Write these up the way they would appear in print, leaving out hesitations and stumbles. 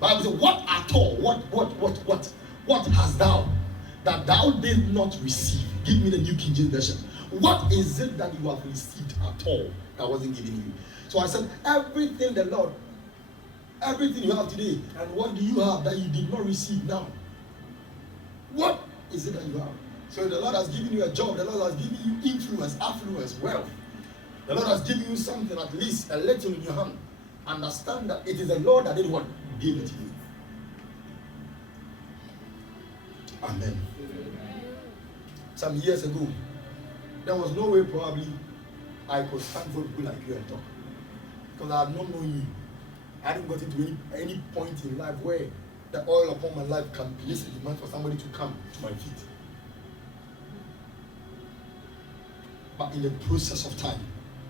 Bible says, what at all? What hast thou that thou did not receive? Give me the New King James Version. What is it that you have received at all that wasn't given you? So I said, everything the Lord, everything you have today, and what do you have that you did not receive now? What is it that you have? So the Lord has given you a job, the Lord has given you influence, affluence, wealth. The Lord has given you something, at least a little in your hand. Understand that it is the Lord that did what? Gave it to you. Amen. Some years ago, there was no way probably I could stand for people like you and talk. Because I had not known you. I hadn't got into any point in life where the oil upon my life can place a demand for somebody to come to my feet. But in the process of time,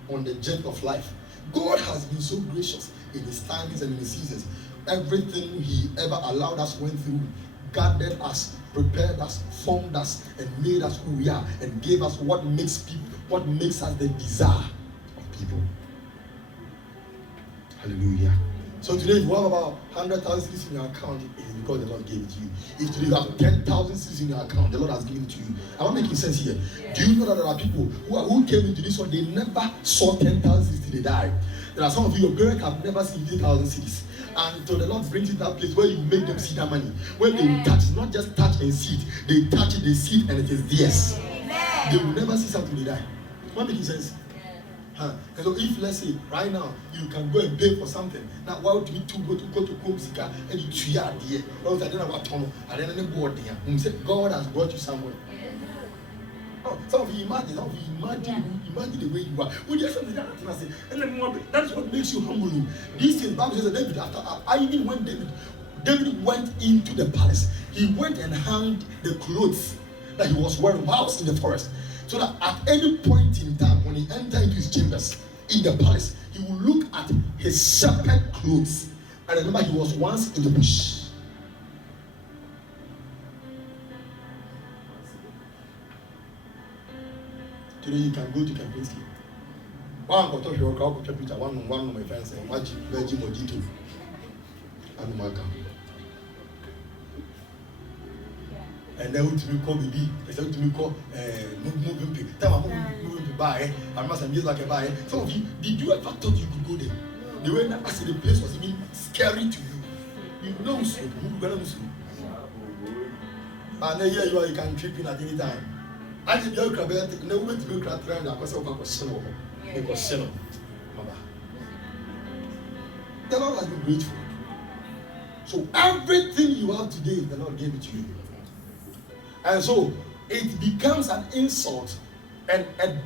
on the journey of life, God has been so gracious in his timings and in his seasons. Everything he ever allowed us went through, guarded us, prepared us, formed us, and made us who we are, and gave us what makes us the desire of people. Hallelujah. So today, if you have about 100,000 cedis in your account, it is because the Lord gave it to you. If today you have 10,000 cedis in your account, the Lord has given it to you. Am I making sense here? Yeah. Do you know that there are people who came into this one, they never saw 10,000 cedis till they died? There are some of you, your parents have never seen 50,000 cedis. And so the Lord brings you to that place where you make them see that money. When they touch, not just touch and see it, they touch it, they see it, and it is theirs. Amen. They will never see something till they die. Am I making sense? And so if, let's say, right now, you can go and pay for something. Now, why would we go to Komsika and you treat there? I don't know what Tom, I don't know what there. We said God has brought you somewhere. Oh, some of you imagine the way you are. When you something that I say, and then that's what makes you humble. These things, Bible says that David, even when David went into the palace, he went and hung the clothes that he was wearing whilst in the forest. So that at any point in time, when he entered into his chambers in the palace, he would look at his shepherd clothes. And remember, he was once in the bush. Today you can go to Kempinski. One got to your crowd, one of my friends, and watch Virgin Mojito. And Maka. And then we call baby, they said to me call moving people. Tell me moving to buy. I must have just like a buy. Some of you, did you ever thought you could go there? The way that I said the place was even scary to you. You know so move better so. And then here you are, you can trip in at any time. I did your crab, no way to make crab around the question over. Because the Lord has been grateful. So everything you have today, the Lord gave it to you. And so it becomes an insult and it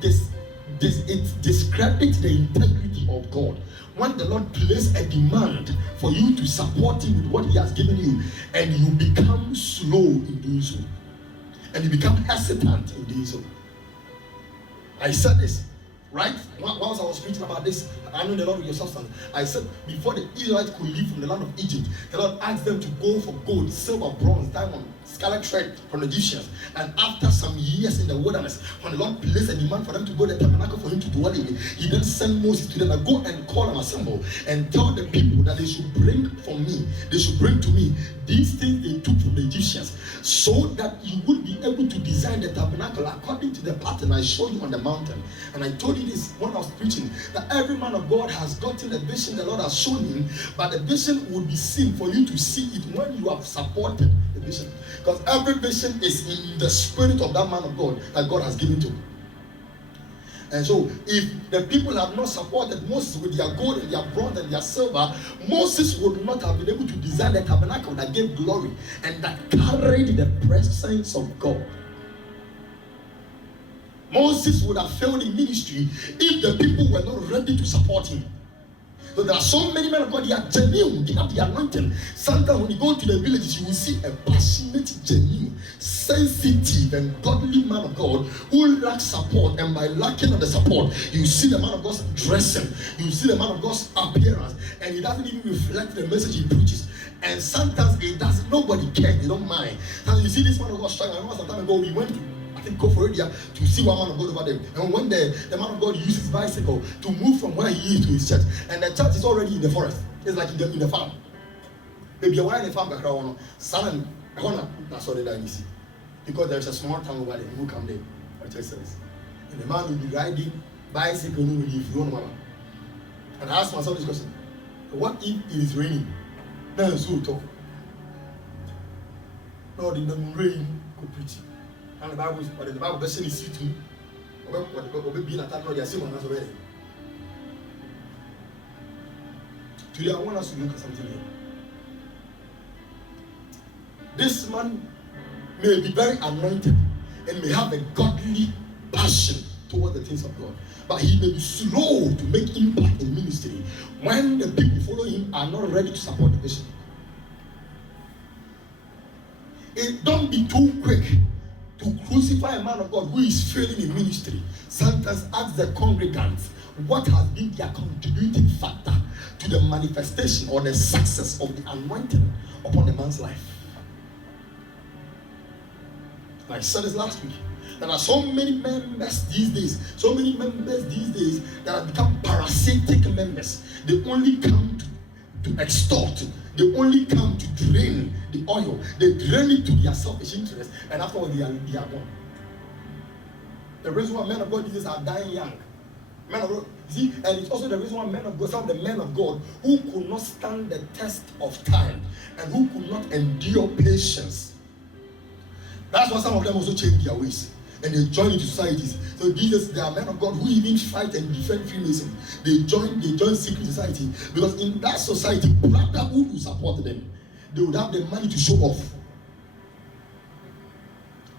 discredits the integrity of God when the Lord places a demand for you to support him with what he has given you, and you become slow in doing so, and you become hesitant in doing so. I said this, right? Once I was preaching about this, I know the Lord with your substance. I said before the Israelites could leave from the land of Egypt, the Lord asked them to go for gold, silver, bronze, diamond, scarlet thread from the Egyptians. And after some years in the wilderness, when the Lord placed a demand for them to go to the tabernacle for him to dwell in it, he then sent Moses to them and go and call and assemble and tell the people that they should bring from me, they should bring to me these things they took from the Egyptians, so that you would be able to design the tabernacle according to the pattern I showed you on the mountain. And I told you this when I was preaching, that every man of God has gotten a vision the Lord has shown him, but the vision will be seen for you to see it when you have supported the vision. Because every vision is in the spirit of that man of God that God has given to. And so, if the people have not supported Moses with their gold and their bronze and their silver, Moses would not have been able to design the tabernacle that gave glory and that carried the presence of God. Moses would have failed in ministry if the people were not ready to support him. So there are so many men of God, they are genuine, they have the anointing. Sometimes when you go to the villages, you will see a passionate, genuine, sensitive, and godly man of God who lacks support, and by lacking of the support, you see the man of God's dressing, you see the man of God's appearance, and he doesn't even reflect the message he preaches. And sometimes it doesn't, nobody cares, they don't mind. And you see this man of God struggling. I remember some time ago we went to go for it to see one man of God over there. And when the man of God used his bicycle to move from where he is to his church, and the church is already in the forest. It's like in the farm. Maybe why the farm background, son, that's all that you see. Because there's a small town over there, who come there, and the man will be riding bicycle if you don't. And I ask myself this question: what if it is raining? Then so talk. No, the rain could preach. And the Bible basically is sitting. What being attacked by the same one as already. Today I want us to look at something here. This man may be very anointed and may have a godly passion toward the things of God, but he may be slow to make impact in ministry when the people following him are not ready to support the mission. Don't be too quick to crucify a man of God who is failing in ministry. Sometimes ask the congregants what has been their contributing factor to the manifestation or the success of the anointing upon the man's life. I said this last week. There are so many members these days that have become parasitic members. They only come to extort. They only come to drain the oil. They drain it to their selfish interest, and afterwards they are gone. The reason why men of God these days are dying young. Men of God, see, and it's also the reason why men of God, some of the men of God who could not stand the test of time and who could not endure patience. That's why some of them also change their ways and they join into societies. So there are men of God who even fight and defend Freemasons. They join secret society because in that society, brotherhood will support them. They would have the money to show off.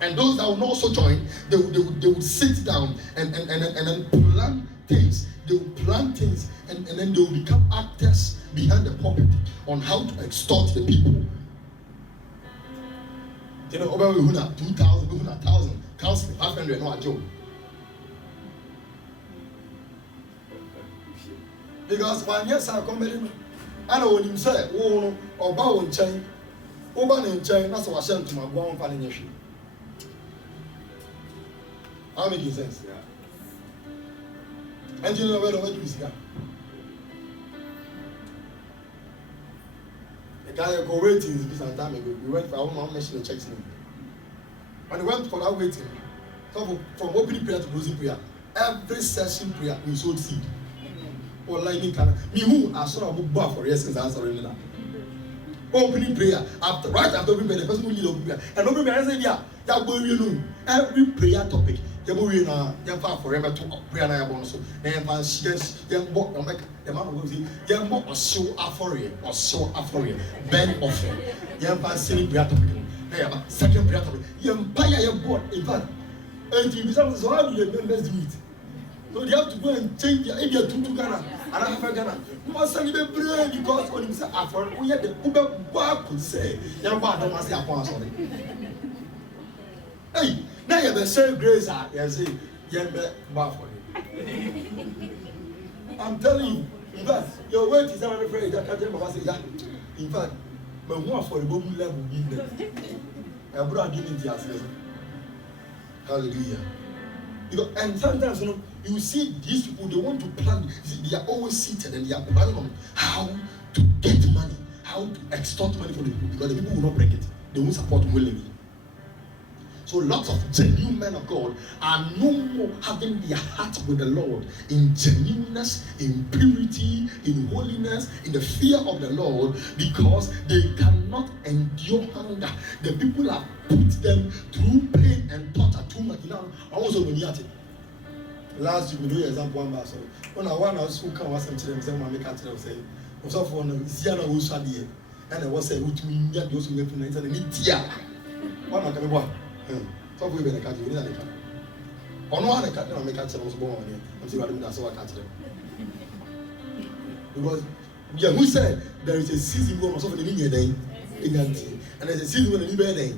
And those that will not also join, they would sit down and then plan things. They will plan things and then they will become actors behind the pulpit on how to extort the people. You know, over 2,000, 1,000, counseling, 500, no a joke. Because when yes, I come in, I know when you say, oh, or bow and chain, over and chain, that's what I sent to my one family issue. How making sense? Yeah. And you know where the way you see that? The guy go waiting some time ago. We went for our own mission in church name. When we went for that waiting, so from opening prayer to closing prayer, every session prayer we sowed seed. Or lightning can me who I saw a book for years since I saw it. Opening prayer right after opening prayer, the person who lead opening prayer. And opening prayer I said, yeah, you know, every prayer topic. You know, you forever to prayer na yabon so. Then yes, you book the man will say, you book or show afore burn offering. You silly prayer topic. Second prayer topic. You empire your board in fact. And if so how do the members do it? So they have to go and change their area to Ghana and Africa Ghana. You must say pray because when you say afore, we have the Uber could say, you don't want say upon sorry. Hey, now you have the same grace. You say, you for I'm telling you, in fact, your word is not afraid that can't say that. In fact, but more for the bottom level being there. I brought dignity as well. Hallelujah. Because, and sometimes you see these people, they want to plan, they are always seated and they are planning on how to get money, how to extort money from the people because the people will not break it. They won't support willingly. So lots of genuine men of God are no more having their heart with the Lord in genuineness, in purity, in holiness, in the fear of the Lord because they cannot endure hunger. The people have put them through pain and torture too much. Now, also when you had it. Last week we do example one bar. So when I was who can was some children say my make out say was off on Siana was shady and I was saying which mean that those who from the internet. One of them so we better catch you in the car. On one cat, I make catch them born here. I'm saying that's what I catch them. Because who said there is a season going on so for the new day, and there's a season when the new day.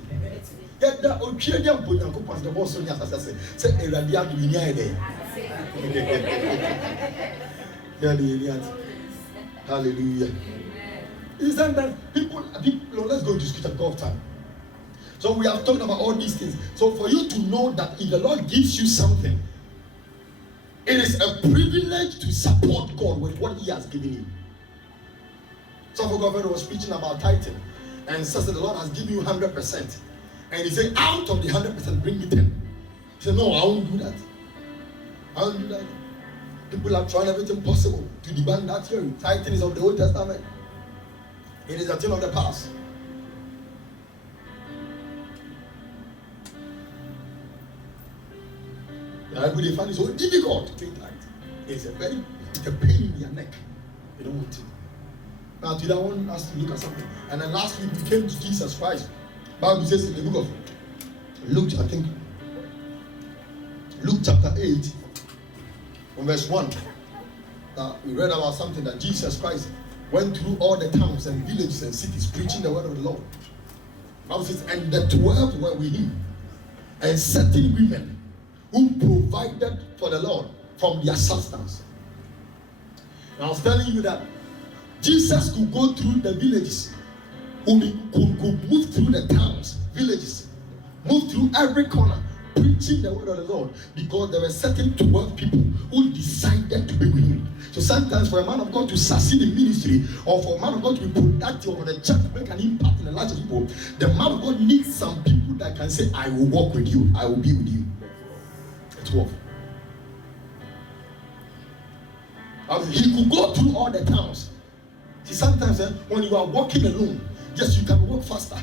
Yet that okay, they put them coupons the boss on your assassin. Say a radiant to be near day. Hallelujah. Isn't that people, let's go to scripture golf time. So we have talked about all these things. So for you to know that if the Lord gives you something, it is a privilege to support God with what He has given you. Some of God was preaching about tithing, and says that the Lord has given you 100%, and he said, out of the 100%, bring me 10. He said, no, I won't do that. I won't do that. People are trying everything possible to debunk that theory. Tithing is of the Old Testament. It is a thing of the past. Everybody find it so difficult to pay tithe. It's a pain in their neck. They don't want it. Now today I want us to look at something. And then last week we came to Jesus Christ. Bible says in the book of Luke, I think Luke chapter 8, from verse 1. We read about something that Jesus Christ went through all the towns and villages and cities preaching the word of the Lord. Bible says, and the 12 were with him, and certain women who provided for the Lord from their substance. And I was telling you that Jesus could go through the villages, could move through the towns, villages, move through every corner, preaching the word of the Lord, because there were certain 12 people who decided to be with him. So sometimes for a man of God to succeed in ministry, or for a man of God to be productive, or for the church to make an impact in the lives of people, the man of God needs some people that can say, I will walk with you, I will be with you. 12. He could go through all the towns. See, sometimes when you are walking alone, yes, you can walk faster.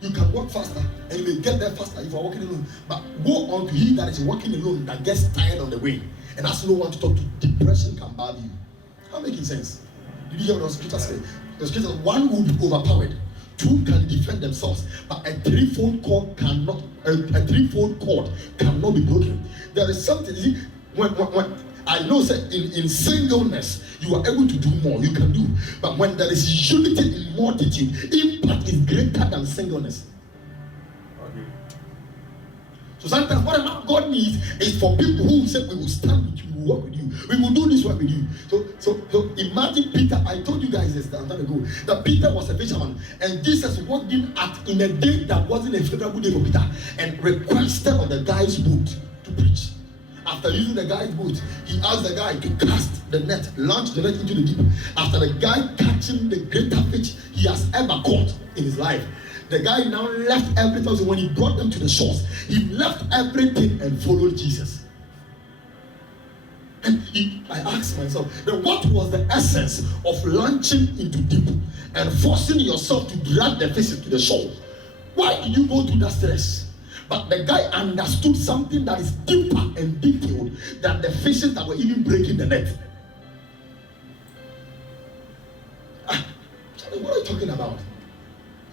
You can walk faster, and you may get there faster if you are walking alone. But go on to he that is walking alone that gets tired on the way and has no one to talk to. Depression can bother you. How making sense? Did you hear what the scripture said? The scripture said, one will be overpowered, two can defend themselves, but a threefold cord cannot. A threefold cord cannot be broken. There is something. You see, when I know that in singleness you are able to do more, you can do. But when there is unity in multitude, impact is greater than singleness. Okay. So sometimes what a man of God needs is for people who say, we will stand with you, we will work with you, we will do this work with you. So imagine Peter. I told you guys this a time ago that Peter was a fisherman, and Jesus walked in in a day that wasn't a favorable day for Peter, and requested of the guy's boat to preach. After using the guy's boat, he asked the guy to cast the net, launch the net into the deep. After the guy catching the greatest fish he has ever caught in his life, the guy now left everything. So when he brought them to the shores, he left everything and followed Jesus. And I asked myself, then what was the essence of launching into deep and forcing yourself to drag the fish to the shore? Why did you go through that stress? But the guy understood something that is deeper and detailed than the fishes that were even breaking the net. What are you talking about?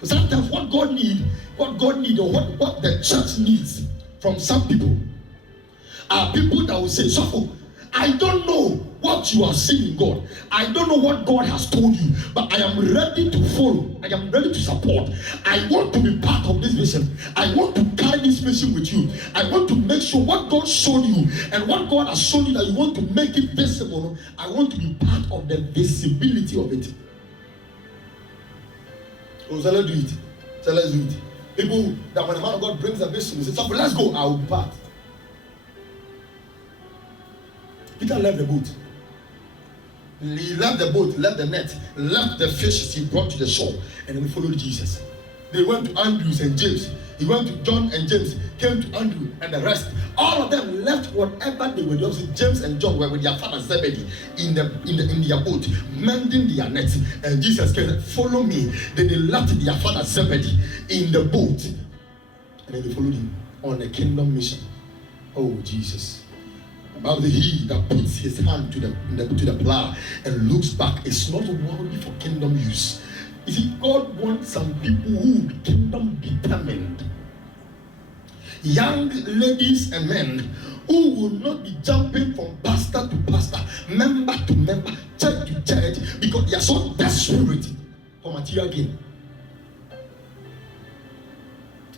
Sometimes what God needs, or what the church needs from some people are people that will say, so I don't know what you are seeing in God. I don't know what God has told you, but I am ready to follow. I am ready to support. I want to be part of this vision. I want to carry this mission with you. I want to make sure what God showed you and what God has shown you that you want to make it visible. I want to be part of the visibility of it. So let's do it. So let's do it. People that when the man of God brings a vision, they say, so let's go. I will be part. Peter left the boat. He left the boat, left the net, left the fishes he brought to the shore, and then he followed Jesus. They went to Andrews and James. He went to John and James, came to Andrew and the rest. All of them left whatever they were doing. James and John were with their father Zebedee in their boat, mending their nets. And Jesus came, follow me. Then they left their father Zebedee in the boat, and then they followed him on a kingdom mission. Oh, Jesus. About he that puts his hand to the plow and looks back is not worthy for kingdom use. You see, God wants some people who will be kingdom determined. Young ladies and men who will not be jumping from pastor to pastor, member to member, church to church, because they are so desperate for material gain.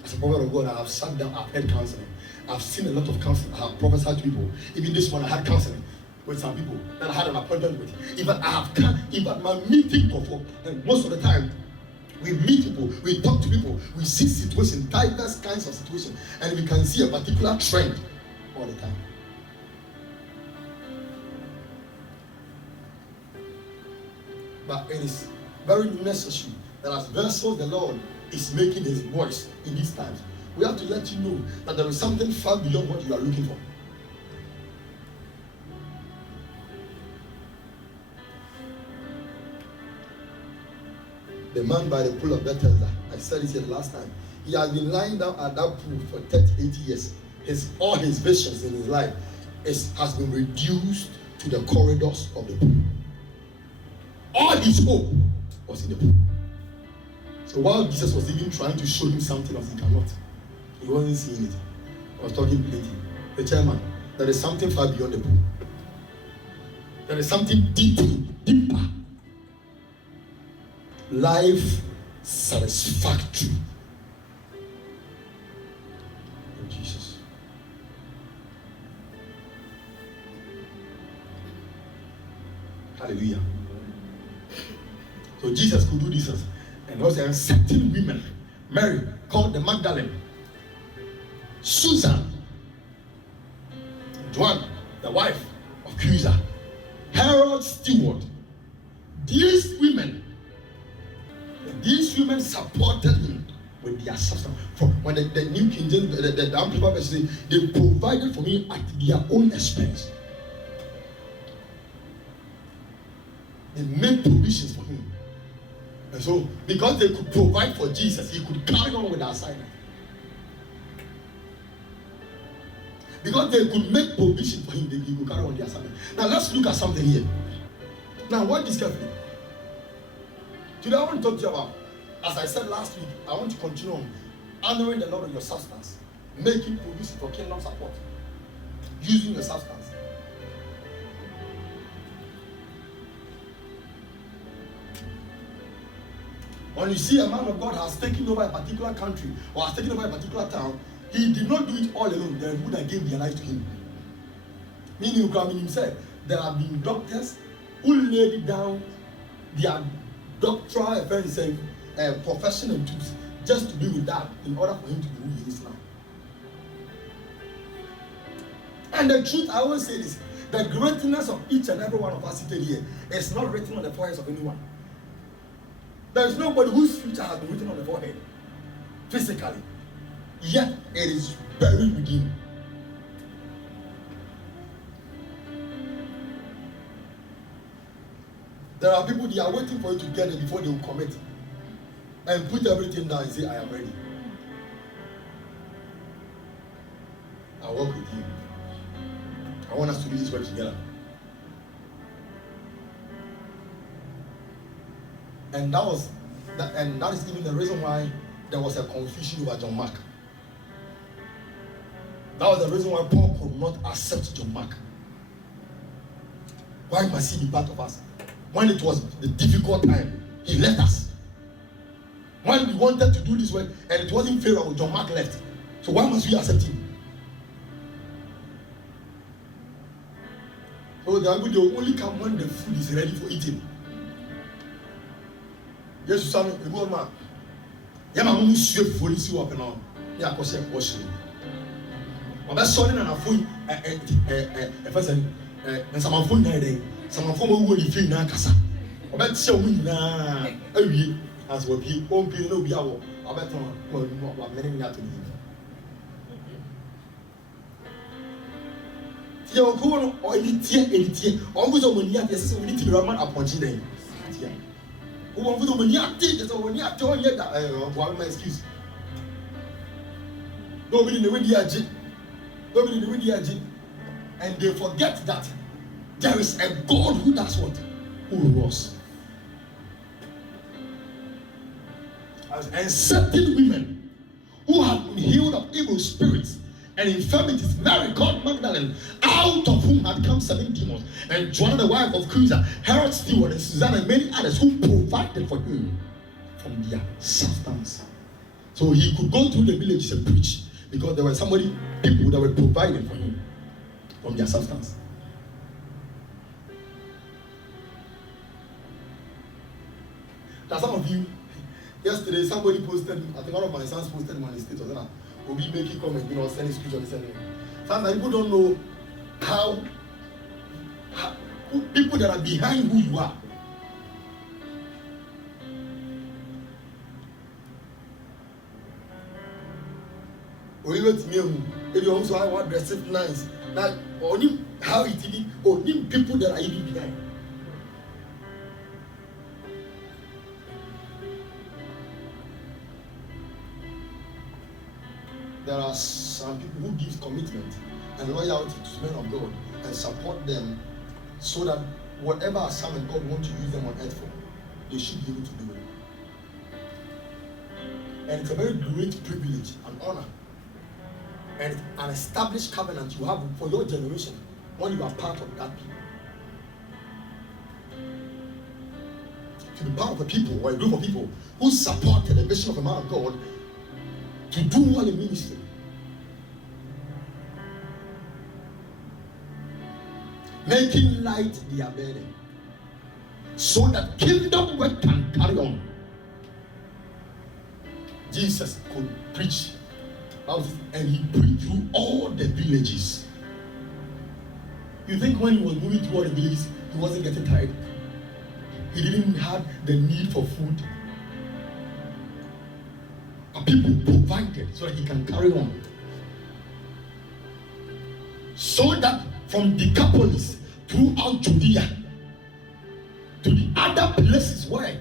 As a prophet of God, I have sat down, I've heard counseling. I've seen a lot of counseling. I have prophesied to people. Even this one, I had counseling with some people that I had an appointment with. Even I have come, even my meeting before, and most of the time, we meet people, we talk to people, we see situations, diverse kinds of situations, and we can see a particular trend all the time. But it is very necessary that as vessels the Lord is making his voice in these times, we have to let you know that there is something far beyond what you are looking for. The man by the pool of Bethesda, I said it here the last time, he has been lying down at that pool for 38 years. All his visions in his life has been reduced to the corridors of the pool. All his hope was in the pool. So while Jesus was even trying to show him something else, he cannot. He wasn't seeing it. I was talking plenty. The chairman, there is something far beyond the pool. There is something deeper. Life satisfactory in Jesus. Hallelujah. So Jesus could do this, and also certain women, Mary called the Magdalene, Susan, Joanna, the wife of Chuza, Herod Stewart. These women supported him with their substance. From when the New King James, the Amplified Version, they provided for him at their own expense. They made provisions for him. And so, because they could provide for Jesus, he could carry on with the assignment. Because they could make provision for him, he could carry on the assignment. Now, let's look at something here. Now, what is carefully? Today, I want to talk to you about, as I said last week, I want to continue on honoring the Lord of your substance, making provision for kingdom support, using your substance. When you see a man of God has taken over a particular country or has taken over a particular town, he did not do it all alone. There are people that gave their life to him. Meaning, himself, there have been doctors who laid down their doctoral affairs and profession and tools just to be with that in order for him to be who he is now. And the truth, I always say this, the greatness of each and every one of us seated here is not written on the foreheads of anyone. There is nobody whose future has been written on the forehead, physically. Yet it is buried within. There are people, they are waiting for you to get it before they will commit and put everything down and say, I am ready. I'll work with you. I want us to do this work together. And that is even the reason why there was a confusion over John Mark. That was the reason why Paul could not accept John Mark. Why must he be part of us? When it was the difficult time, he left us. When we wanted to do this work and it wasn't favorable, John Mark left. So why must we accept him? So the people, they will only come when the food is ready for eating. Yes, you saw a good man. Yamamu sweep for this you up and on. Yeah, because I'm washing. But that's something and a phone, a person, and some phone day, some phone who will feel Nakasa. About so we now, as well, he won't be no be our, I bet on many not to leave. You're going or elite, always on when you have this, we need to be a man upon today. When you are teachers or when you are doing it, my excuse. Nobody in the windy, nobody in the windy, and they forget that there is a God who does what? Who rules. And certain women who have been healed of evil spirits and infirmities, Mary called Magdalene, out of whom had come 7 demons, and Joanna the wife of Chuza, Herod Stewart, and Susanna, and many others who provided for him from their substance. So he could go through the villages and preach, because there were people that were providing for him from their substance. Now some of you, yesterday somebody posted, I think one of my sons posted him on his status, will be making comment, sending scripture, sending. Sometimes people don't know how people that are behind who you are. or even to me, if you also have one dress nice, now only how it is, only people that are even behind. There are some people who give commitment and loyalty to men of God and support them so that whatever assignment God wants to use them on earth for, they should be able to do it. And it's a very great privilege and honor and an established covenant you have for your generation when you are part of that people. To be part of a people or a group of people who support the vision of a man of God to do well in ministry. Making light their burden so that kingdom work can carry on. Jesus could preach, and he preached through all the villages. You think when he was moving through all the villages, he wasn't getting tired? He didn't have the need for food. And people provided so that he can carry on. So that from Decapolis throughout Judea to the other places where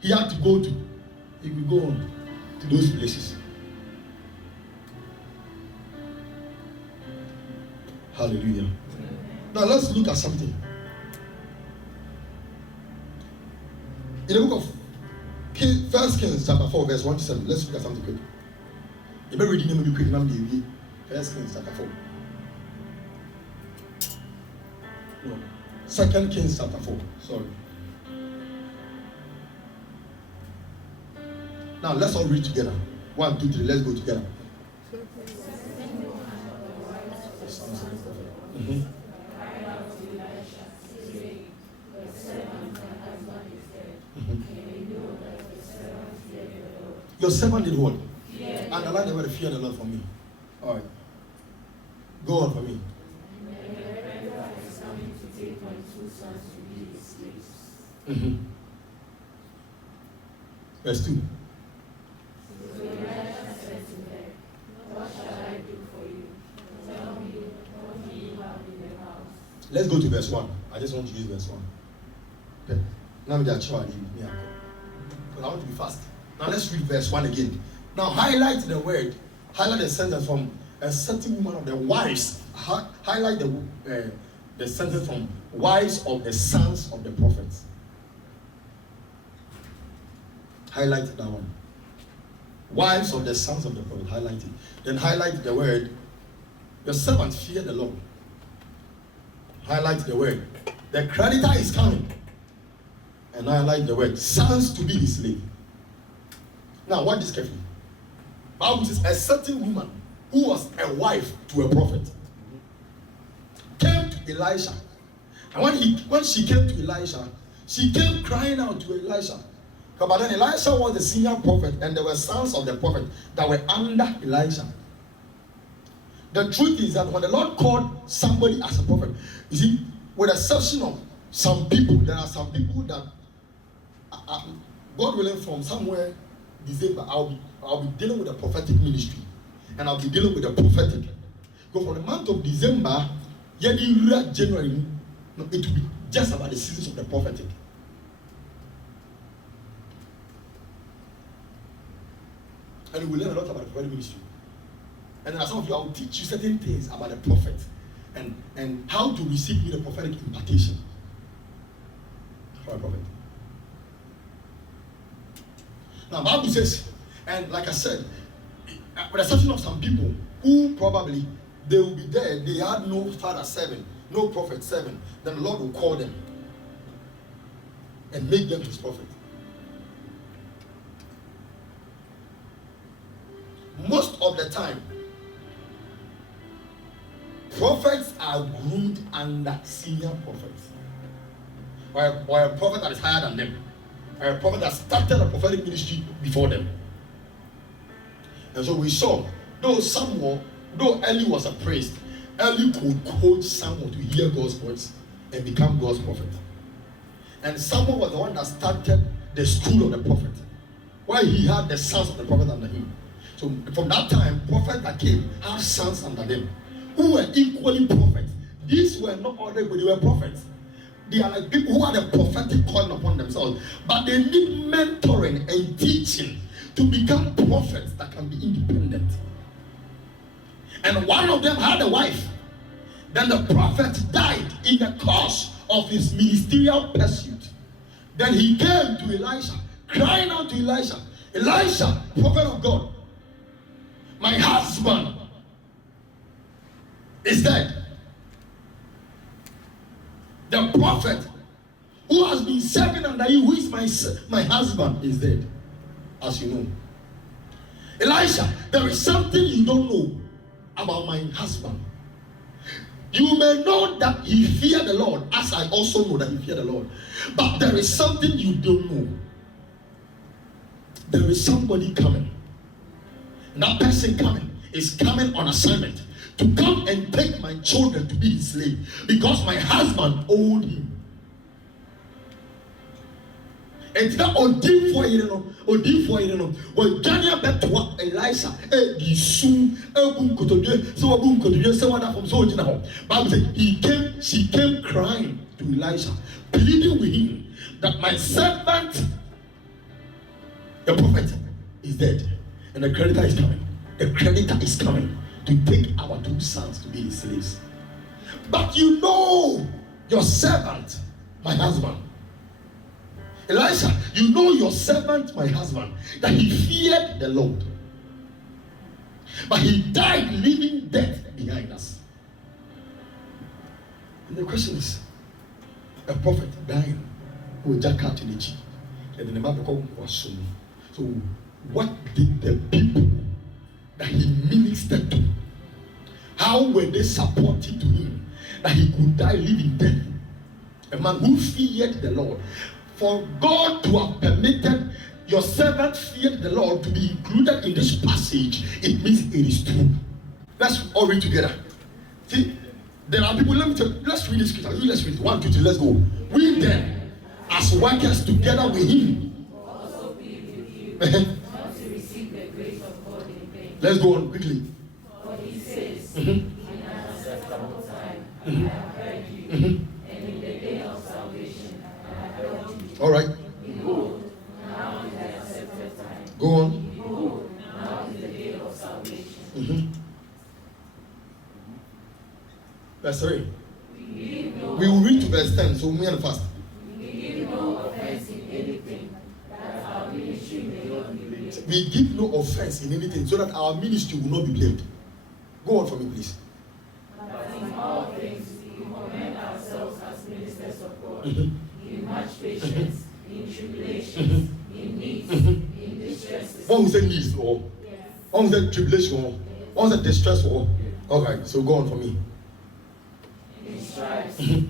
he had to go to, he could go on to those places. Hallelujah. Now let's look at something. In the book of 1 Kings chapter 4 verse 1 to 7, let's look at something quick. You better read the name of the quick. 1 Kings chapter 4. No. 2 Kings chapter 4. Sorry. Now let's all read together. 1, 2, 3. Let's go together. Mm-hmm. Your servant did what? And the Lord never feared the Lord for me. All right. Go on for me. Mm-hmm. Verse 2. What shall I do for you? Tell me, what do you have in the house? Let's go to verse 1. I just want to use verse 1. Okay. Now we are trying. But I want to be fast. Now let's read verse 1 again. Now highlight the word, highlight the sentence from a certain woman of the wives. Highlight the sentence from wives of the sons of the prophets. Highlight that one. Wives of the sons of the prophet. Highlight it. Then highlight the word. Your servants fear the Lord. Highlight the word. The creditor is coming. And highlight the word. Sons to be his slave. Now, watch this carefully. Bible says a certain woman who was a wife to a prophet came to Elisha. And when she came to Elisha, she came crying out to Elisha. But then Elisha was the senior prophet, and there were sons of the prophet that were under Elisha. The truth is that when the Lord called somebody as a prophet, you see, with the exception of some people, there are some people that, God willing, from somewhere December, I'll be dealing with the prophetic ministry, and I'll be dealing with the prophetic. Because for the month of December, January, it will be just about the seasons of the prophetic. And we will learn a lot about the prophetic ministry. And then some of you, I will teach you certain things about the prophet and how to receive the prophetic impartation for a prophet. Now, Bible says, and like I said, with the exception of some people who probably they will be there, they had no father 7, no prophet 7, then the Lord will call them and make them his prophet. Most of the time, prophets are groomed under senior prophets, or a prophet that is higher than them, or a prophet that started a prophetic ministry before them. And so we saw, though Eli was a priest, Eli could coach someone to hear God's voice and become God's prophet. And Samuel was the one that started the school of the prophet, while he had the sons of the prophet under him. So from that time, prophets that came had sons under them who were equally prophets. These were not ordinary, but they were prophets. They are like people who had a prophetic calling upon themselves, but they need mentoring and teaching to become prophets that can be independent. And one of them had a wife. Then the prophet died in the course of his ministerial pursuit. Then he came to Elisha, crying out to Elisha, Elisha, prophet of God, my husband is dead. The prophet who has been serving under you, who is my husband, is dead, as you know. Elisha, there is something you don't know about my husband. You may know that he feared the Lord, as I also know that he feared the Lord. But there is something you don't know. There is somebody coming. And that person coming is coming on assignment to come and take my children to be his slave, because my husband owed him. And that odifo yire no when Daniel bet to Elisha di soon ebum kotodwe so ebum kotodwe se wada from so gina ho. Bible said she came crying to Elisha, pleading with him that my servant the prophet is dead and the creditor is coming. The creditor is coming to take our 2 sons to be his slaves. But you know your servant, my husband. Elisha, you know your servant, my husband, that he feared the Lord. But he died leaving death behind us. And the question is, a prophet dying with Jakat in the cheek. And the Bible was soon. So what did the people that he ministered to, how were they supported to him that he could die living death? A man who feared the Lord. For God to have permitted your servant feared the Lord to be included in this passage, it means it is true. Let's all read together. See, there are people, let's read this scripture. Let's read it. 1, 2, 3, let's go. We then, as workers together with him, also plead with you not to receive the grace of God in vain. Let's go on quickly. For he says, in an acceptable time, I have heard you, and in the day of salvation, I have heard you. All right. Behold, now is the accepted time. Go on. Behold, now is the day of salvation. Verse 3. We will read to verse 10, so we are fast. We give no offense in anything, that our ministry may not be blamed. We give no offense in anything, so that our ministry will not be blamed. Go on for me, please. But in all things, we commend ourselves as ministers of God, in much patience, in tribulations, in needs, in distresses. One who said needs, or one who said tribulation, or one who said distress, or okay, so go on for me. In stripes, in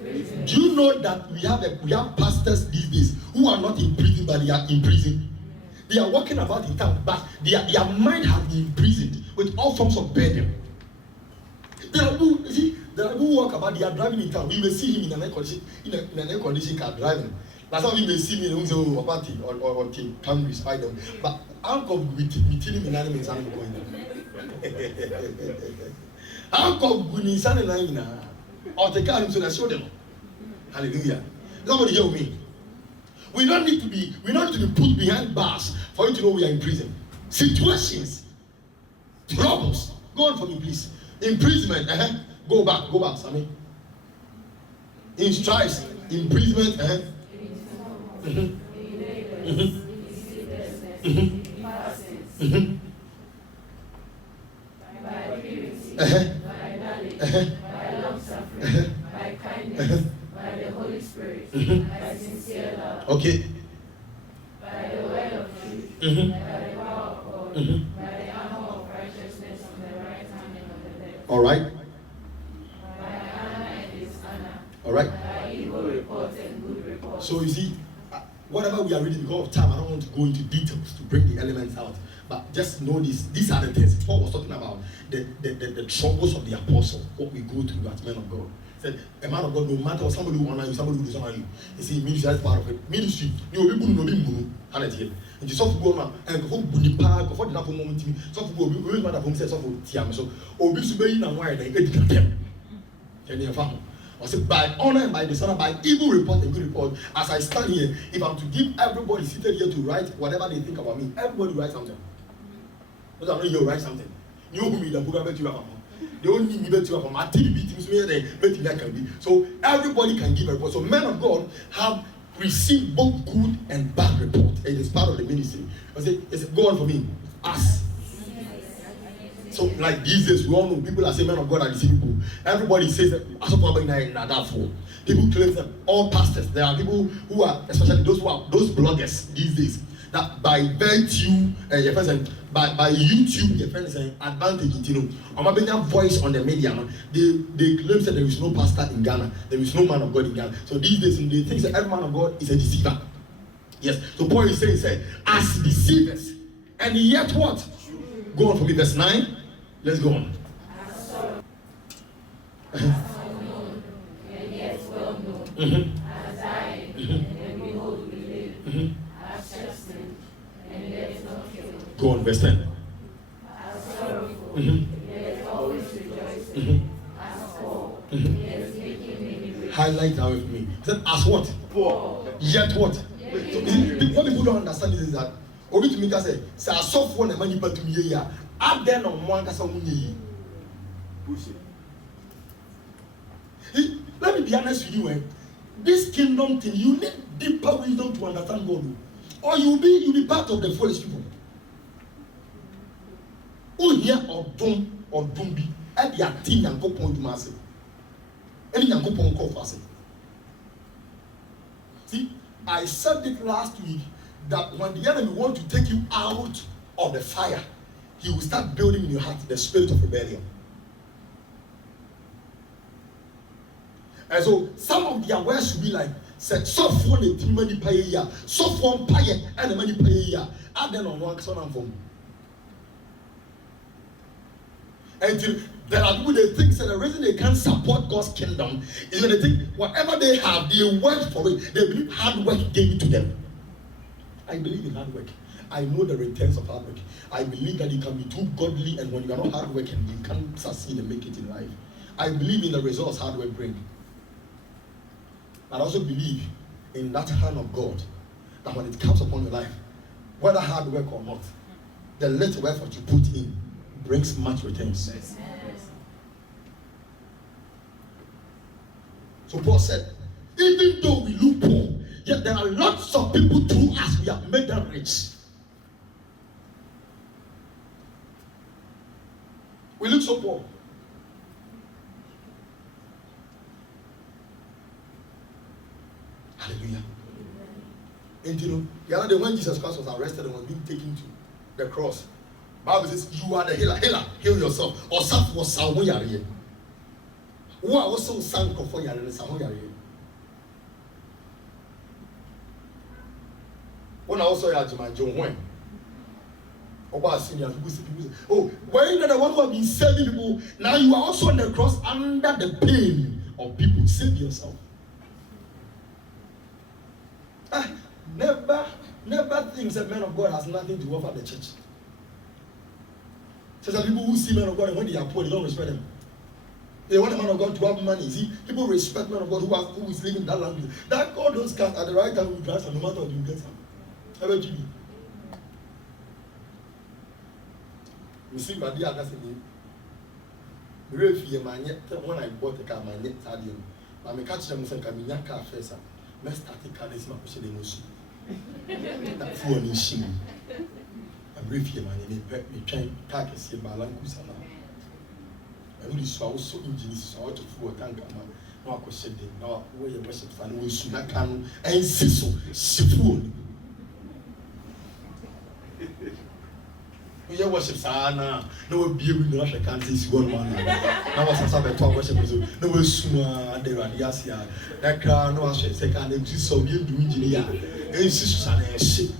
prison. Do you know that we have pastors these days who are not in prison, but they are in prison? They are walking about in town, but their mind has been imprisoned with all forms of burden. There are who walk about, they are driving in town. We may see him in an air conditioned car driving. That's how we may see me in a party or team, come respite them. But how come we tell him in animals and going? How come we need something or the car so that show them? Hallelujah. Somebody hear me. We don't need to be put behind bars for you to know we are in prison. Situations, troubles. Go on for me, please. Imprisonment. Go back, Sammy. In stripes, imprisonment. By purity, by knowledge, by long suffering, by kindness, by the Holy Spirit, by sincere love. Okay. By the word of truth, by the power of God, by the armor of righteousness on the right hand and on the left. All right. By honor and dishonor. All right. By evil report and good report. So you see, whatever we are reading, because of time, I don't want to go into details to bring the elements out. But just know this. These are the things Paul was talking about. The troubles of the apostle, what we go through as men of God. Said, a man of God, no matter what, somebody who honor you, somebody who dishonor you. You see, ministry is part of it. Ministry, you will be moving, and it's here. And you soft go now, and go for the park, go for the moment to me. Soft go, we will not have home says of Tiam. So, or be subeying and why they educate them. Can you find? I said, by honor and by dishonor, by evil report and good report, as I stand here, if I'm to give everybody seated here to write whatever they think about me, everybody write something. Because I know you'll write something. You who me the book bet you have. They don't need me bet you have my TV meetings where they bet that can be. So everybody can give a report. So men of God have received both good and bad report. It is part of the ministry. I say, go on for me. Us. So like these days, we all know people are saying men of God are deceiving people. Everybody says that people claim that all pastors. There are people who are, especially those bloggers these days, that by virtue, by YouTube, your friends saying advantage, you know, I'm having a voice on the media. They claim that there is no pastor in Ghana, there is no man of God in Ghana. So these days, they think that every man of God is a deceiver. Yes. So Paul is saying, as deceivers, and yet what? Go on for me, verse 9. Let's go on. Go on, verse 10. Highlight that with me. He said, as what? Poor. Yet what? What people don't understand is that Obi to me can say, I saw for the money but to me here. Add then on one case of money. Let me be honest with you. This kingdom thing, you need deeper wisdom to understand God. Or you'll be part of the foolish people. Who here or don't be at the team and go point to massive. Any and go point call for See, I said it last week that when the enemy wants to take you out of the fire, he will start building in your heart the spirit of rebellion. And so some of their words should be like, said, so for the team money pay ya, so for pay and the money pay ya, add them on one son and form. Until there are people that think that the reason they can't support God's kingdom is when they think whatever they have, they work for it. They believe hard work gave it to them. I believe in hard work. I know the returns of hard work. I believe that you can be too godly, and when you are not hard working, you can't succeed and make it in life. I believe in the results hard work brings. I also believe in that hand of God, that when it comes upon your life, whether hard work or not, the little effort you put in brings much returns. Yes. So Paul said, even though we look poor, yet there are lots of people through us we have made them rich. We look so poor. Hallelujah. And you know, the other day when Jesus Christ was arrested and was being taken to the cross, Bible says, you are the healer. Heal yourself. Or some was someone yare. Who are also sank for yare and someone yare. When I also had my John Wayne. Oh, senior people say, oh, when you're the one who have been saving people, now you are also on the cross under the pain of people. Save yourself. Never think that man of God has nothing to offer the church. So some people who see men of God and when they are poor, they don't respect them. They want a man of God to have money. See, people respect men of God who is living that language. That God those cats at the right time will grant and no matter what you get some. How about you? You see, my dear, that's me. When I bought a car, my net stadium. I'm a catch them and I'm a car first. Let's start the car. This is my question. That fool is she. I'm briefly man. We try car can see my language now. I know this also engineers so out of four tank man. No question them. Now where your worship fan will soon I can and so she fool. We worship sana. No be able to rush a can't see one man. Now what's up to worship no will soon the radiasia. That car no second exist so you do engineer. And shit.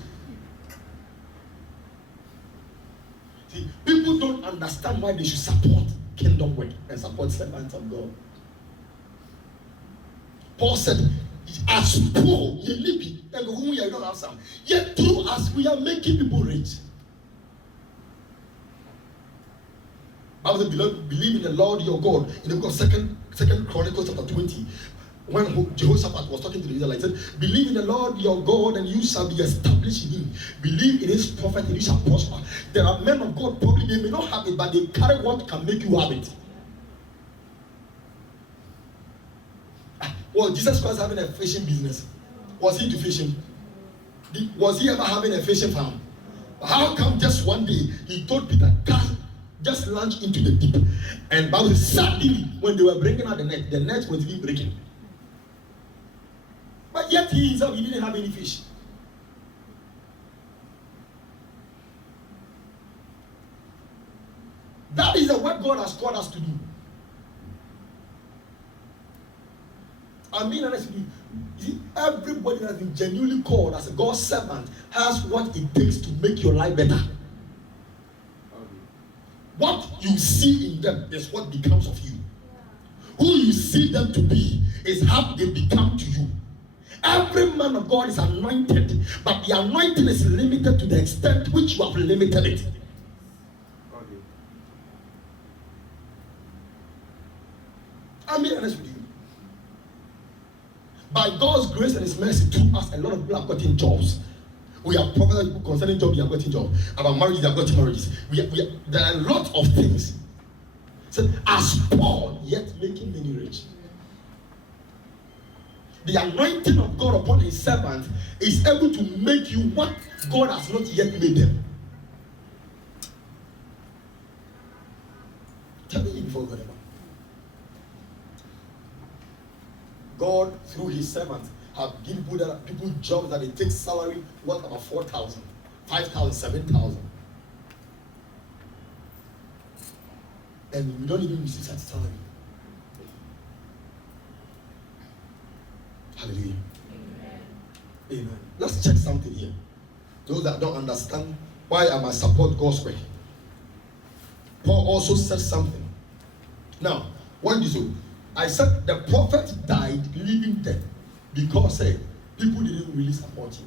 See, people don't understand why they should support kingdom work and support servants of God. Paul said, as poor, you don't have some. Yet through us, we are making people rich. Bible says, believe in the Lord your God. In the book of Second Chronicles chapter 20, when Jehoshaphat was talking to the Israelites, he said, believe in the Lord your God and you shall be established in him. Believe in his prophet and you shall prosper. There are men of God, probably they may not have it, but they carry what can make you have it. Was Jesus Christ having a fishing business? Was he into fishing? Was he ever having a fishing farm? How come just one day he told Peter, just launch into the deep? And Bible says, suddenly when they were bringing out the net was even breaking. But yet he himself, he didn't have any fish. That is what God has called us to do. I mean, honestly, everybody that has been genuinely called as a God's servant has what it takes to make your life better. What you see in them is what becomes of you. Who you see them to be is how they become to you. Every man of God is anointed, but the anointing is limited to the extent which you have limited it. I mean, honest with you. By God's grace and His mercy through us, a lot of people have gotten jobs. We have prophesied concerning jobs, they have gotten jobs. About marriages, they have gotten marriages. There are a lot of things. So, as poor, yet making many rich. The anointing of God upon His servant is able to make you what God has not yet made them. Tell me before God. God, through His servants, have given people jobs that they take salary worth about 4,000, 5,000, 7,000. And we don't even receive such salary. Hallelujah. Amen. Amen. Let's check something here. Those that don't understand why I must support God's work. Paul also said something. Now, what did he say? I said the prophet died leaving death because people didn't really support him.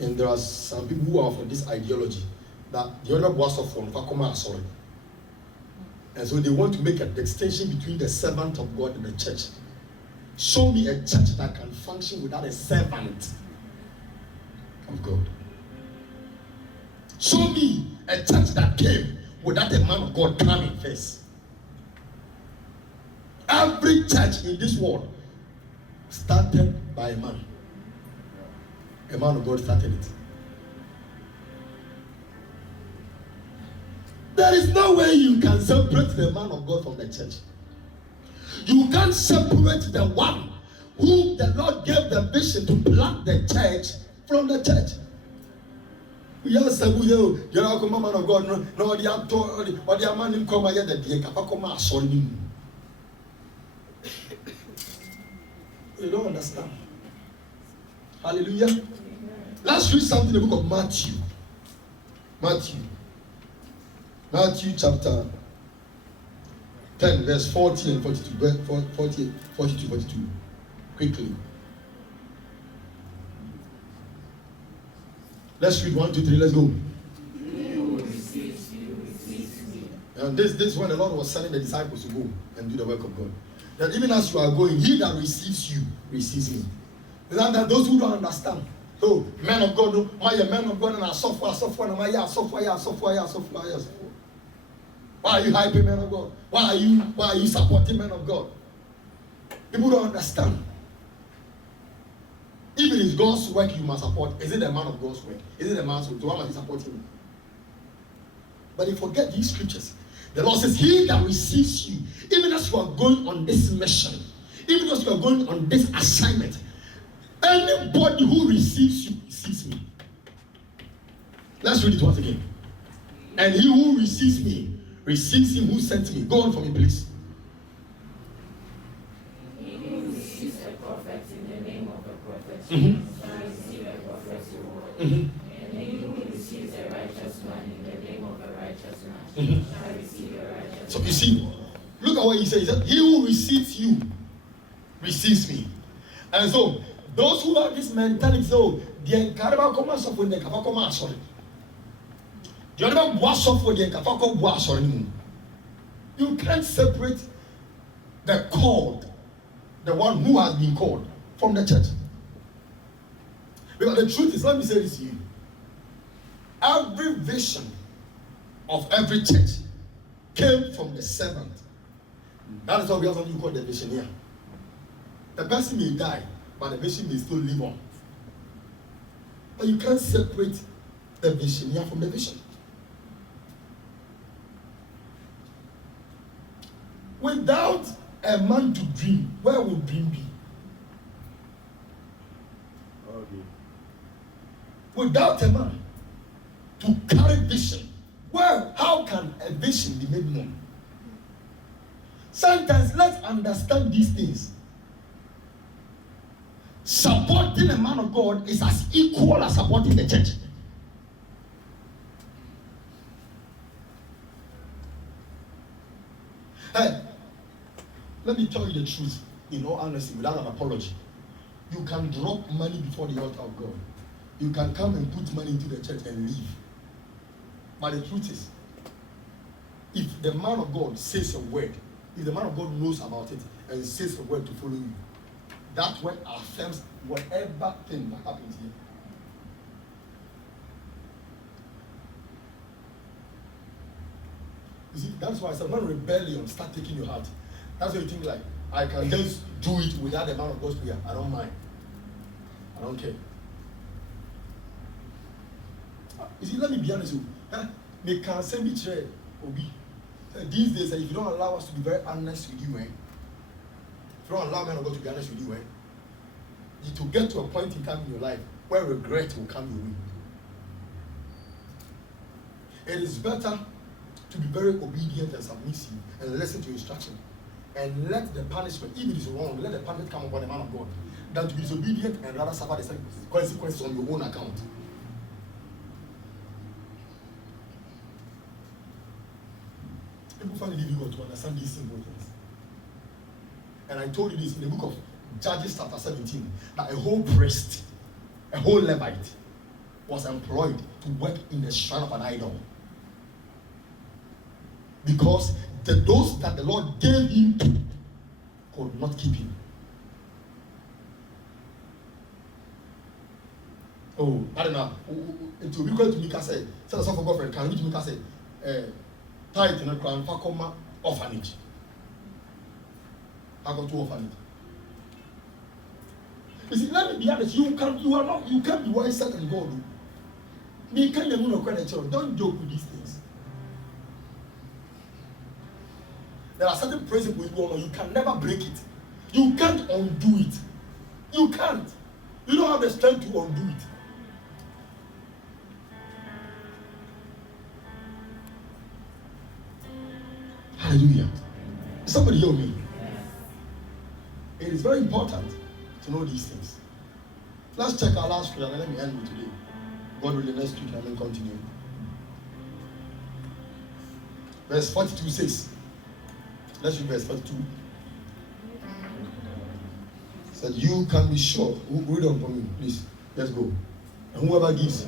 And there are some people who are from this ideology that the other was from Fakoma sorry. And so they want to make a distinction between the servant of God and the church. Show me a church that can function without a servant of God. Show me a church that came without a man of God coming first. Every church in this world started by a man. A man of God started it. There is no way you can separate the man of God from the church. You can't separate the one whom the Lord gave the vision to plant the church from the church. Yes, man of God, no, the man in come here, the you don't understand. Hallelujah. Amen. Let's read something in the book of Matthew. Matthew chapter 10, verse 40 and 42. 42. Quickly. Let's read 1, 2, 3. Let's go. And this is when the Lord was sending the disciples to go and do the work of God. That even as you are going, he that receives you receives him. That those who don't understand. Oh, man of God, my man of God, and I suffer. Why are you hyping man of God? Why are you supporting man of God? People don't understand. If it is God's work you must support, is it the man of God's work? Is it the man's work? So why must he support him? But they forget these scriptures. The Lord says, he that receives you, even as you are going on this mission, even as you are going on this assignment, anybody who receives you receives me. Let's read it once again. And he who receives me receives him who sent me. Go on for me, please. He who receives a prophet in the name of a prophet shall receive a prophet's reward. And he who receives a righteous man in the name of a righteous man shall receive a righteous So you see, look at what he says. He said, he who receives you receives me. And so those who have this mentality, so the encaraba come off when the kapa come out, sorry. The other wash off when the kapa come wash on you. You can't separate the called, the one who has been called, from the church. Because the truth is, let me say this to you. Every vision of every church came from the servant. That is what we have something called the visionaire. The person may die, but the vision may still live on. But you can't separate the visionaire from the vision. Without a man to dream, where would dream be? Okay. Without a man to carry vision, well, how can a vision be made known? Sometimes let's understand these things. Supporting a man of God is as equal as supporting the church. Hey, let me tell you the truth in all honesty, without an apology. You can drop money before the altar of God. You can come and put money into the church and leave. But the truth is, if the man of God says a word, if the man of God knows about it and says a word to follow you, that word affirms whatever thing that happens here. You see, that's why I said when rebellion start taking your heart, that's why you think like, I can just do it without the man of God's prayer. I don't mind. I don't care. You see, let me be honest with you. They can send me trade, Obi. These days, if you don't allow us to be very honest with you, if you don't allow men of God to be honest with you, you to get to a point in time in your life where regret will come your way. It is better to be very obedient and submissive and listen to instruction and let the punishment, if it is wrong, let the punishment come upon the man of God, than to be disobedient and rather suffer the consequences on your own account. People find it difficult to understand these simple things. And I told you this in the book of Judges chapter 17, that a whole priest, a whole Levite, was employed to work in the shrine of an idol. Because those that the Lord gave him to could not keep him. Oh, I don't know. It will be going to Mika say, tell us for girlfriend, can you to Mika say, tithe in a crown, Fakoma orphanage. I got to orphanage. You see, let me be honest, you can't be wiser than God. Don't joke with these things. There are certain principles you can never break it. You can't undo it. You can't. You don't have the strength to undo it. Hallelujah. Somebody hear me? It is very important to know these things. Let's check our last scripture and let me end with today. God will the next week and then continue. Verse 42 says, let's read verse 42. Said, you can be sure. Read on for me, please. Let's go. And whoever gives.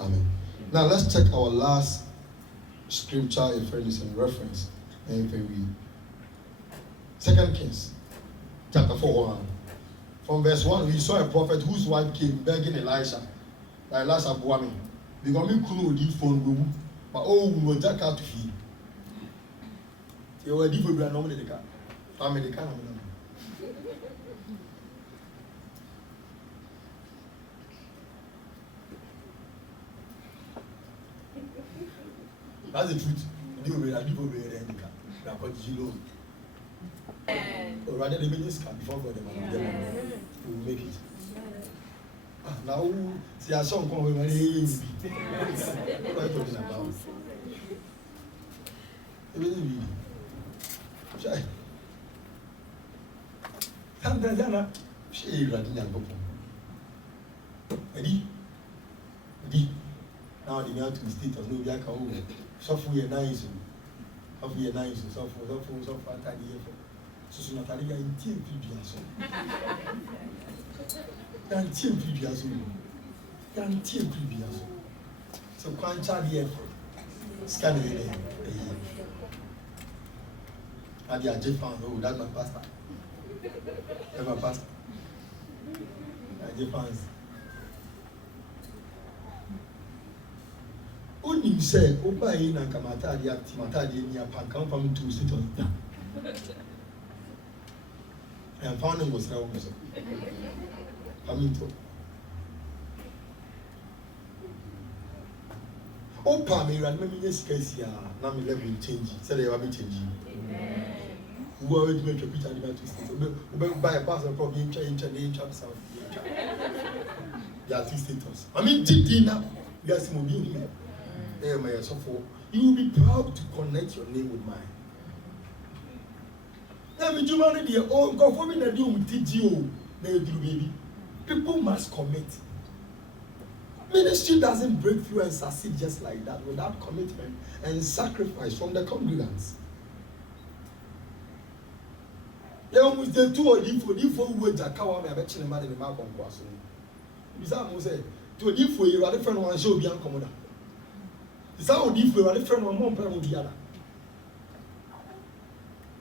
Amen. Now let's check our last scripture, if it is in reference. And if we read 2 Kings chapter 4. From verse 1, we saw a prophet whose wife came begging Elisha. Elisha Buami. Because me couldn't do phone, but oh, we were jack out to feed. You were different brand normally the car. Family the car. That's the truth. You will be over there in the car. We are called Gilo. Or rather, the business can before God, we will make it. Now, see, I saw come with my name. What are you talking about? Santana, she ran young people. Eddie, now the man to the state of New York, suffer your nice, suffer your nice, suffer, so Natalia in team Pibiaso. Yan team Pibiaso. Yan team Pibiaso. So, quite charity effort. Scanning and the AJ fans, oh, that's my pastor. That's my pastor. AJ fans. Only you say, Opa in and Kamata, the Actimata, the Nia Pancam from to sit on that. And found him was now also. Coming to Opa, me ran me yes, case here. Now me level change. Say they will be changing. Who are to make a picture of the state? Buy a passport, probably in South. They are two status. I mean, Tina, we are some here. So for you will be proud to connect your name with mine. Now, me do man the own conforming the deal with TGO, baby. People must commit. Ministry doesn't break through and succeed just like that without commitment and sacrifice from the congregants. They almost did 2 or 4 words that come out of the man in the mouth on Quasso. Bizarre say, to a deep for you, other friend one show beyond commoner. Is that deep for other friend one more pair with the other?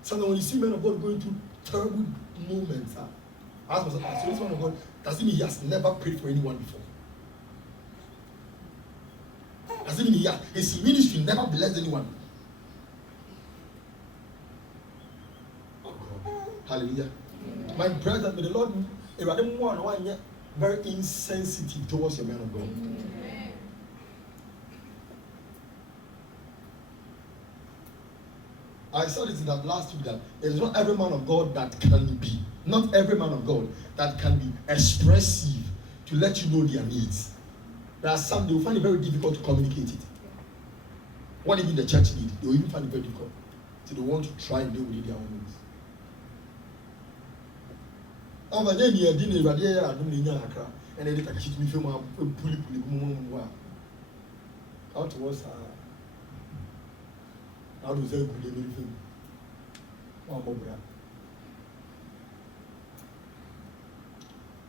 So when you see men of God going through terrible moments, ask myself, so this man of God, does it mean he has never prayed for anyone before? Does it mean his ministry never blessed anyone? Oh God. Hallelujah. Amen. My brother, may the Lord, if I didn't want one yet, very insensitive towards a man of God. Amen. I saw this in that last week that it is not every man of God that can be, not every man of God that can be expressive to let you know their needs. There are some, they will find it very difficult to communicate it. What even the church need, they will even find it very difficult. So they want to try and deal with their own needs. And then they teach me from out towards how to say good living.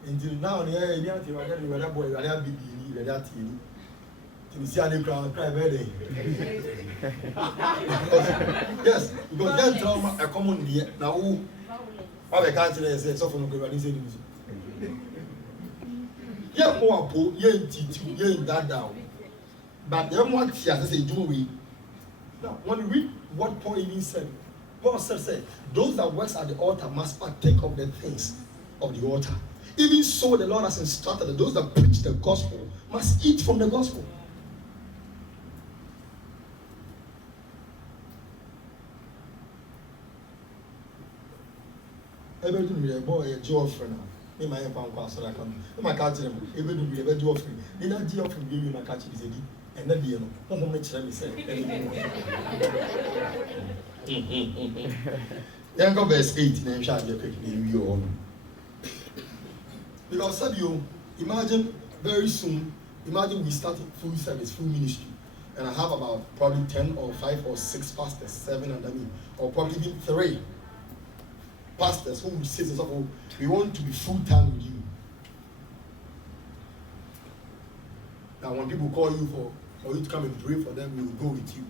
Until now, the boy, I have been that to see how they cry very. Yes, because then trauma a common year now. Who I can't say so from the yeah, more poor, yeah, that down. But the one she has to do we. Now, when you read what Paul even said, Paul said, those that work at the altar must partake of the things of the altar. Even so, the Lord has instructed that those that preach the gospel must eat from the gospel. Everything we are boy a joy friend. Me my pound pass I come. My catch them. Everything we are joy friend. They not joy friend give you my catch is and then you know. How much let me say. Then go verse 8 and shall be picking you on. Because said you imagine very soon, imagine we started full service, full ministry, and I have about probably 10 or 5 or 6 pastors, 7 under me, or probably even 3 pastors who will say to themselves, we want to be full time with you. Now when people call you for you to come and pray for them, we will go with you.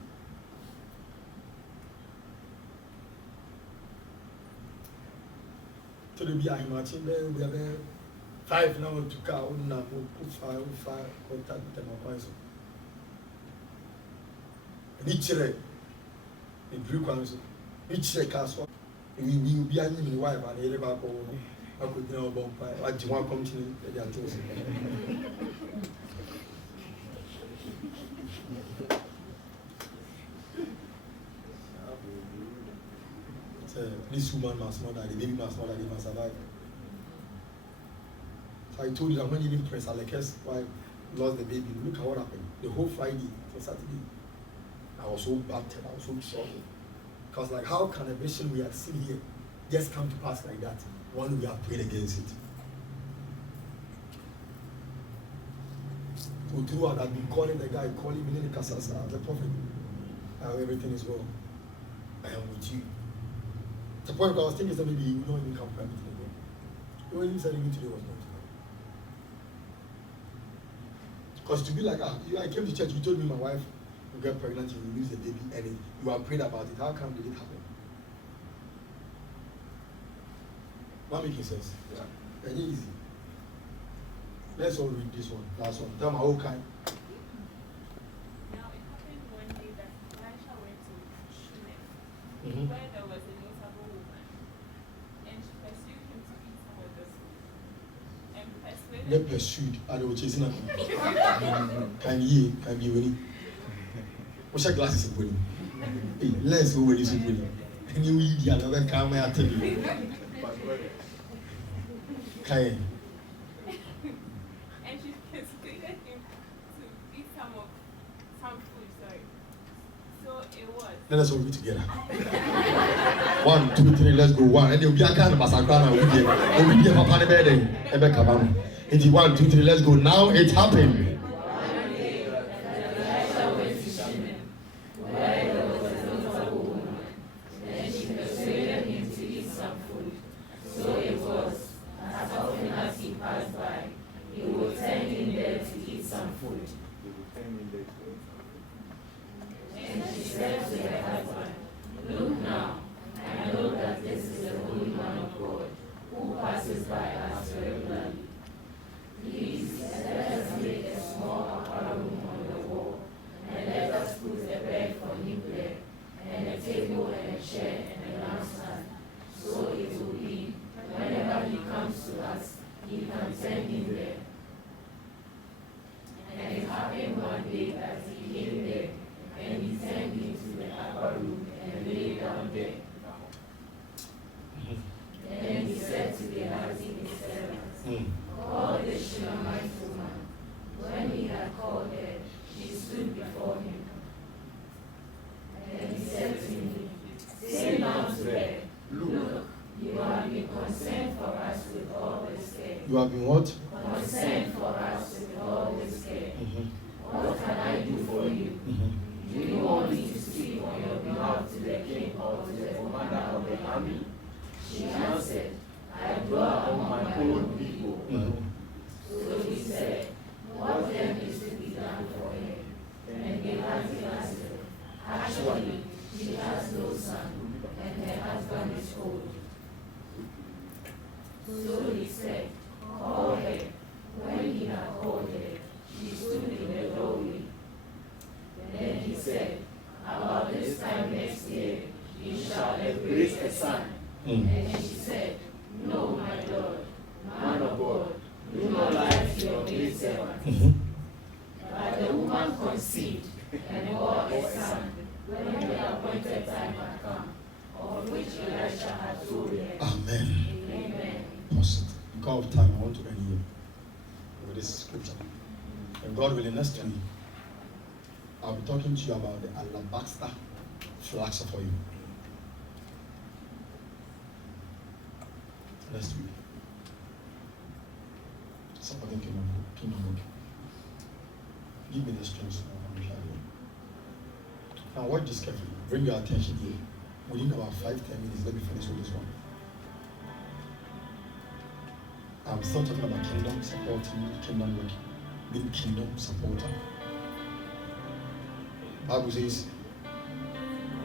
So they'll be imagine we have 5 now to go now, 5 contact them on my. Each the Greek ones, each castle. We will be in the wife and the back over. I could know about I do want to come to the other. This woman must not die, the baby must not die, they must survive. So I told you that when even Prince Aleke's wife lost the baby, look at what happened. The whole Friday for Saturday, I was so battered, I was so troubled. Because like, how can a vision we had seen here just come to pass like that? One we have prayed against it. So throughout, I've been calling the guy, calling me in the Kasasa, the prophet. Everything is well. I am with you. The point I was thinking is that maybe you will not even come for everything again. When you said even today was not today. Because to be like, I came to church, you told me my wife will get pregnant, you will lose the baby, and you have prayed about it. How come did it happen? Not making sense. Yeah. Very easy. Let's all read this one. Last one. Tell me, okay. Now it happened one day that Elisha went to Shunem, where there was a notable woman, and she pursued him to eat some of the food, and persuaded. They pursued. I was chasing her. Can you win? What's your glasses of winning? Hey, let's go with this winning. And you eat the other camera, I tell you. And she persuaded him to eat some food, sorry. So it was. Let us all be together. 1, 2, 3, let's go. 1. And you'll be a kind of massacre. We'll be a papa bed. It's 1, 2, 3, let's go. Now it happened. You have been what? Concerned for us with all this care. What can I do for you? Do you want me to speak on your behalf to the king or to the commander of the army? She answered, I dwell among my own people. So he said, what then is to be done for her? And Gehazi answered, actually, she has no son, and her husband is old. So he said, call her. When he had called her, she stood in the doorway. Then he said, about this time next year, you shall embrace a son. And she said, no, my Lord, man of God, do not lie to your maidservant. But the woman conceived and bore a son when the appointed time had come, of which Elisha had told her. Amen. Amen. Pause it. Because of time, I want to end here with this scripture. And God willing, next week, I'll be talking to you about the alabaster flask of oil. Next week. Somebody kingdom work. Give me the strength now. Now watch this carefully. Bring your attention here. Within about 5-10 minutes, let me finish with this one. I'm still talking about kingdom supporting, kingdom working, being kingdom supporter. Bible says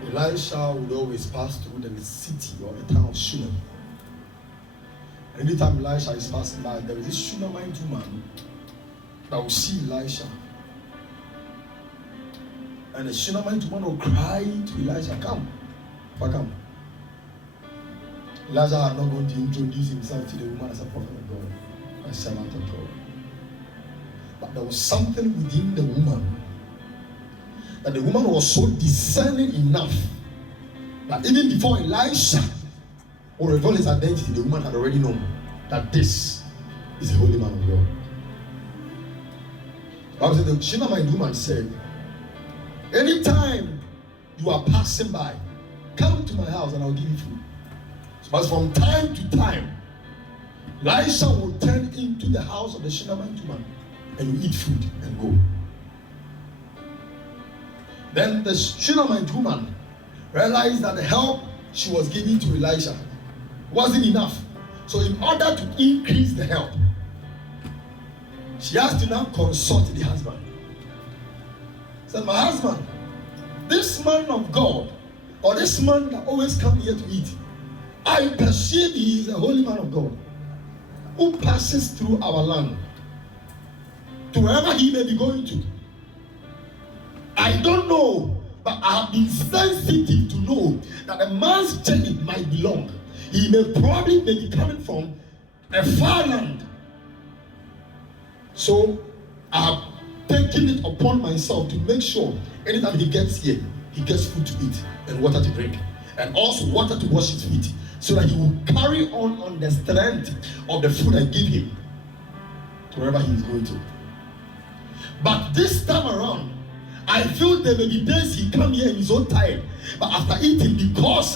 Elisha would always pass through the city or the town of Shunem. Anytime Elisha is passing by, there is this Shunammite woman that will see Elisha. And the Shunammite woman will cry to Elisha, come, come. Elijah had not going to introduce himself to the woman as a prophet of God, a servant of God. But there was something within the woman, that the woman was so discerning enough that even before Elisha would reveal his identity, the woman had already known that this is the holy man of God. The Bible said, the Shunammite woman said, anytime you are passing by, come to my house and I'll give you food. But from time to time, Elisha will turn into the house of the Shunammite woman and will eat food and go. Then the Shunammite woman realized that the help she was giving to Elisha wasn't enough. So in order to increase the help, she has to now consult the husband. Said, my husband, this man of God, or this man that always comes here to eat, I perceive he is a holy man of God who passes through our land to wherever he may be going to. I don't know, but I have been sensitive to know that a man's journey might be long. He may be coming from a far land. So I have taken it upon myself to make sure anytime he gets here, he gets food to eat and water to drink, and also water to wash his feet, so that he will carry on the strength of the food I give him to wherever he is going to. But this time around, I feel there may be days he come here and he's so tired, but after eating, because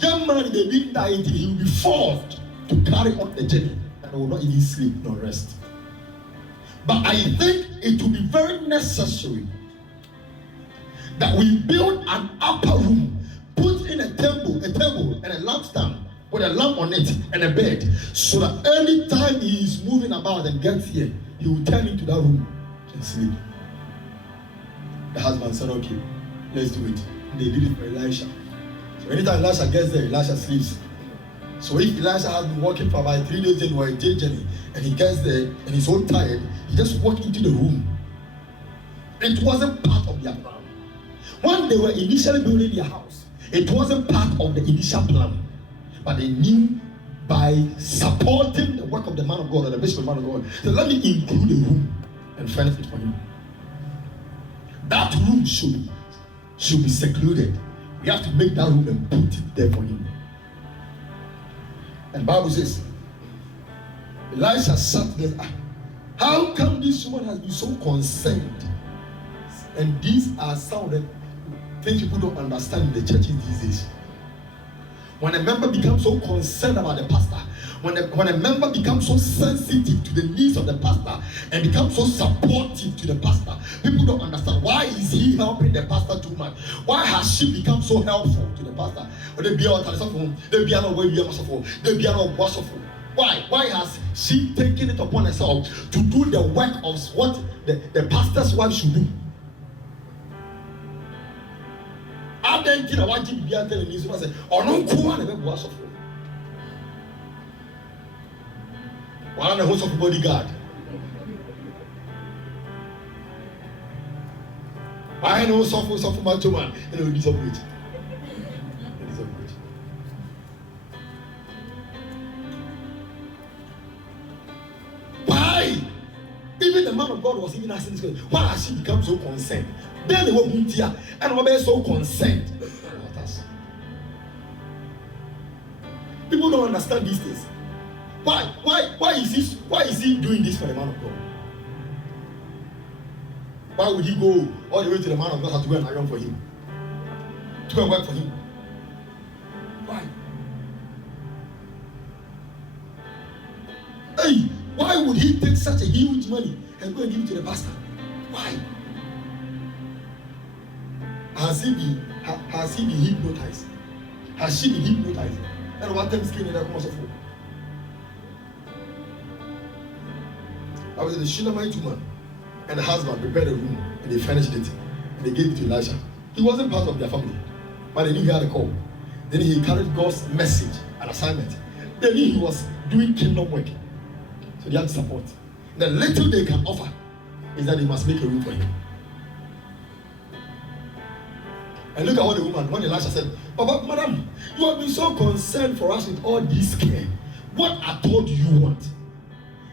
young man may be dying, he will be forced to carry on the journey and will not even sleep nor rest. But I think it will be very necessary that we build an upper room, put in a table and a lampstand with a lamp on it and a bed, so that any time he is moving about and gets here, he will turn into that room and sleep. The husband said, okay, let's do it. And they did it for Elisha. So anytime Elisha gets there, Elisha sleeps. So if Elisha has been walking for about 3 days or a day journey, and he gets there and he's so tired, he just walked into the room. It wasn't part of their plan. When they were initially building their house, it wasn't part of the initial plan. But they knew by supporting the work of the man of God or the bishop of the man of God, so let me include a room and furnish it for him. That room should be secluded. We have to make that room and put it there for him. And the Bible says, Elisha sat there. How come this woman has been so concerned? And these are some of the things people don't understand in the churches these days. When a member becomes so concerned about the pastor, when a member becomes so sensitive to the needs of the pastor and becomes so supportive to the pastor, people don't understand, why is he helping the pastor too much? Why has she become so helpful to the pastor? Why has she taken it upon herself to do the work of what the pastor's wife should do? I don't think I want you to be telling me, so I say, or no, cool, and never was of. Why am I host of a bodyguard? Why no suffer my two man? And it will be so great. Why? Even the man of God was even asking this question. Why has she become so concerned? Then they were here and were so concerned about us. People don't understand these things. Why is he doing this for the man of God? Why would he go all the way to the man of God to go and iron for him? To go and work for him? Why? Hey, why would he take such a huge money and go and give it to the pastor? Why? Has he been hypnotized? Has she been hypnotized? And what time came in that course of hope? I was in the Shunammite woman and the husband prepared a room and they furnished it and they gave it to Elisha. He wasn't part of their family, but they knew he had a call. Then he carried God's message and assignment. They knew he was doing kingdom work, so they had to support. The little they can offer is that they must make a room for him. And look at what the woman, when Elisha said, "But madam, you have been so concerned for us with all this care. What at all do you want?"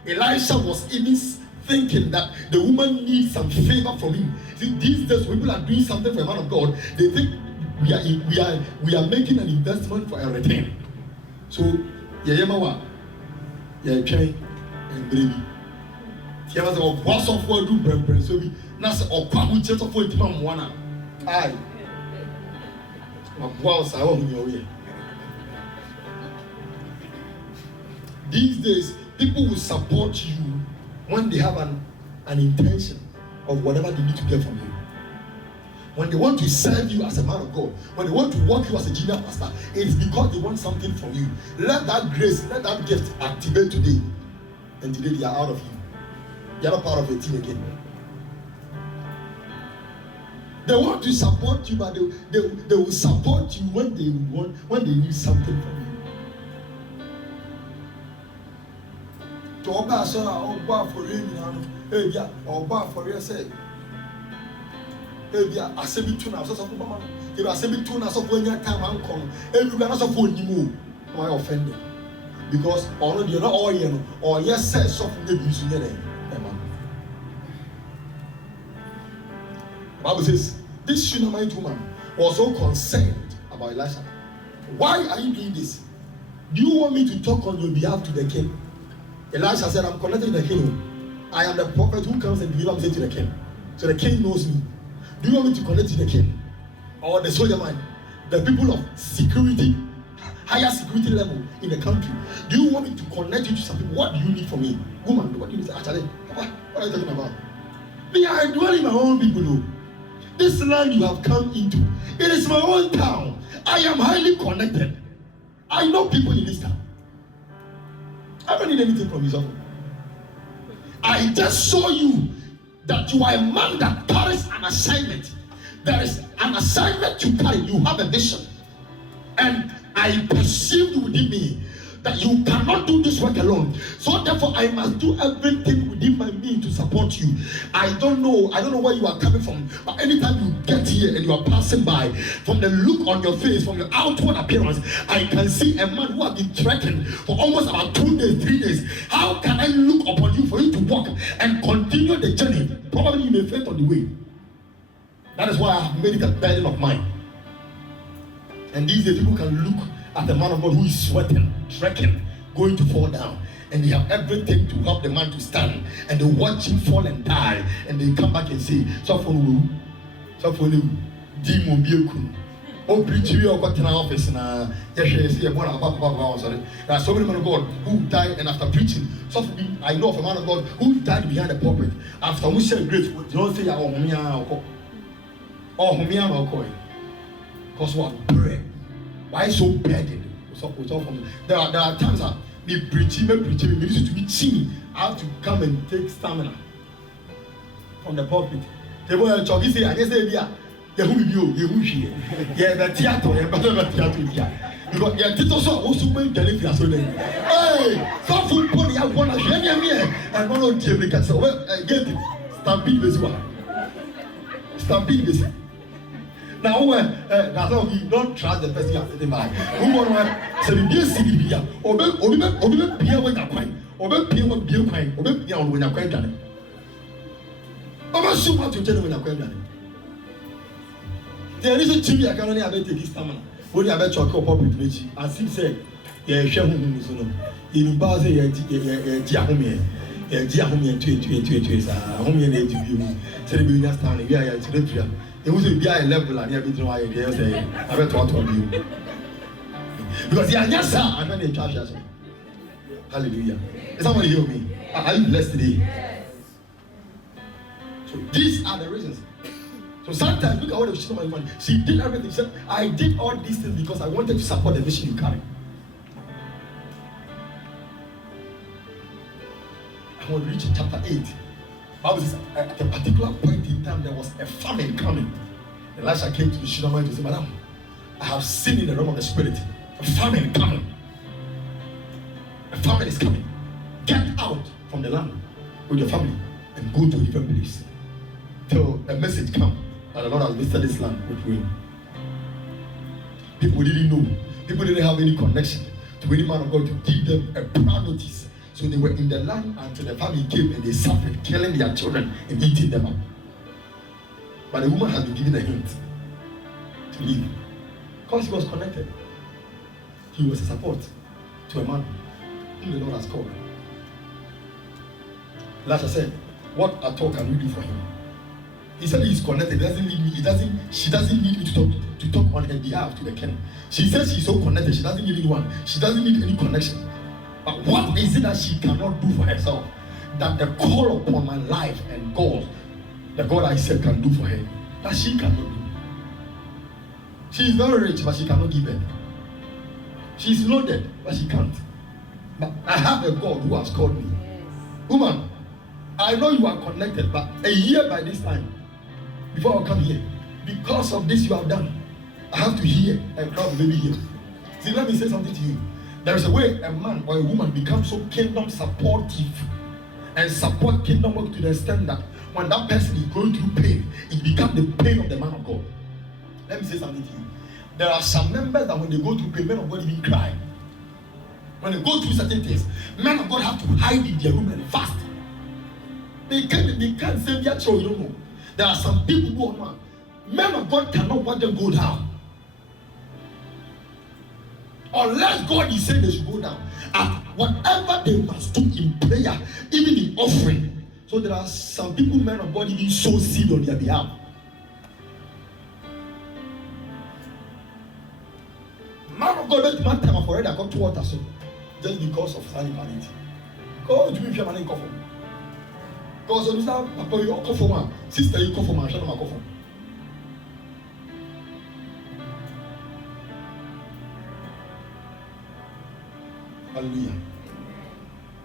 Elisha was even thinking that the woman needs some favor from him. See, these days people are doing something for a man of God. They think we are making an investment for a return. So yemawa, try and baby. Tiamas of what's of what do brem so we nasa or kwamu church of what timam wana. Aye. Wow, I want your way. These days, people will support you when they have an intention of whatever they need to get from you. When they want to serve you as a man of God, when they want to work you as a junior pastor, it's because they want something from you. Let that grace, let that gift activate today. And today they are out of you. They are not part of your team again. They want to support you, but they will support you when they need something from you. To oba so oba for you now, eh bia oba for you say, eh bia asebi tu na so for mama, if asebi tu na so for nya time an come, eh you na so for nimu, why offended? Because already you not all you know, or yes say so for the use there. Bible says this Shunammite woman was so concerned about Elisha. Why are you doing this? Do you want me to talk on your behalf to the king? Elisha said, I'm connected to the king. I am the prophet who comes and delivers message to the king. So the king knows me. Do you want me to connect to the king? Or the soldier man? The people of security, higher security level in the country. Do you want me to connect you to some people? What do you need from me? Woman, what do you need? Actually, what are you talking about? Me, I dwell in my own people. This land you have come into, it is my own town. I am highly connected. I know people in this town. I don't need anything from you. I just saw you that you are a man that carries an assignment. There is an assignment you carry. You have a vision. And I perceived within me that you cannot do this work alone. So therefore, I must do everything within my means to support you. I don't know where you are coming from, but anytime you get here and you are passing by, from the look on your face, from your outward appearance, I can see a man who has been threatened for almost about 2 days, 3 days. How can I look upon you for you to walk and continue the journey? Probably you may faint on the way. That is why I have made it a burden of mine. And these days, people can look at the man of God who is sweating, trekking, going to fall down, and they have everything to help the man to stand, and they watch him fall and die, and they come back and say, so for you, demon be a cool. Oh, preach you or got in our office and yes, sorry. There are so many men of God who died, and after preaching, so for me, I know of a man of God who died behind the pulpit. After we said grace, don't say, oh, because what bread. Why so burdened? There are times that me preaching, me used to be cheating. I have to come and take stamina from the pulpit. They were talking, say, I guess they are. The theater, because yeah, this also also when delivery so then. Hey, some food body I want to hear me and one of the because get it. Stampede this one. Stampede this. Now, that's how we don't trust the person you are sitting by. Who want to say, be a city beer, or be beer when you're crying, or be beer when you're crying, or be beer when you're crying. I'm not sure what to tell you when you're crying. There is a TV I can only have to take this time. When you have a chocolate pop with me, as he said, yeah, share home is no. In Baza, Diahome, Diahome, 20, home in the TV, Television Stand, we are to it was a BI level and everything why they say, I bet what on you. Because the answer, I'm not in charge. Hallelujah. Is somebody hear me? Are you blessed today? Yes. So these are the reasons. So sometimes look at what she told my money. She did everything. She said, I did all these things because I wanted to support the vision you carry. I want to reach chapter 8. Bible says at a particular point in time there was a famine coming. Elisha came to the Shunammite and said, Madam, I have seen in the realm of the spirit a famine coming. A famine is coming. Get out from the land with your family and go to a different place till a message comes that the Lord has visited this land with rain. People didn't know. People didn't have any connection to any man of God to give them a prior notice. So they were in the land until the family came and they suffered, killing their children and eating them up. But the woman has been given a hint to leave. Because he was connected. He was a support to a man whom the Lord has called. Elisha said, what at all can we do for him? He said he's connected. He doesn't need me. She doesn't need me to talk on her behalf to the king. She says she's so connected. She doesn't need anyone. She doesn't need any connection. But what is it that she cannot do for herself? That the call upon my life and God, the God I said can do for her, that she cannot do. She is very rich, but she cannot give birth. She is loaded, but she can't. But I have a God who has called me. Yes. Woman, I know you are connected, but a year by this time, before I come here, because of this you have done, I have to hear and crowd baby here. See, let me say something to you. There is a way a man or a woman becomes so kingdom supportive and support kingdom work to the extent that when that person is going through pain, it becomes the pain of the man of God. Let me say something to you. There are some members that when they go through pain, men of God even cry. When they go through certain things, men of God have to hide in their room and fast. They can't say their child, you don't know. There are some people who are not. Men of God cannot watch them go down. Unless God is saying they should go down. And whatever they must do in prayer, even in offering. So there are some people, men of God, even sow seed on their behalf. Man of God, that man time I've already got 2 water so just because of sanity. Go do me if you're man in coffee. Because you understand, Papa, you cough for man, sister, you cough for man, shut up, cough for. Hallelujah.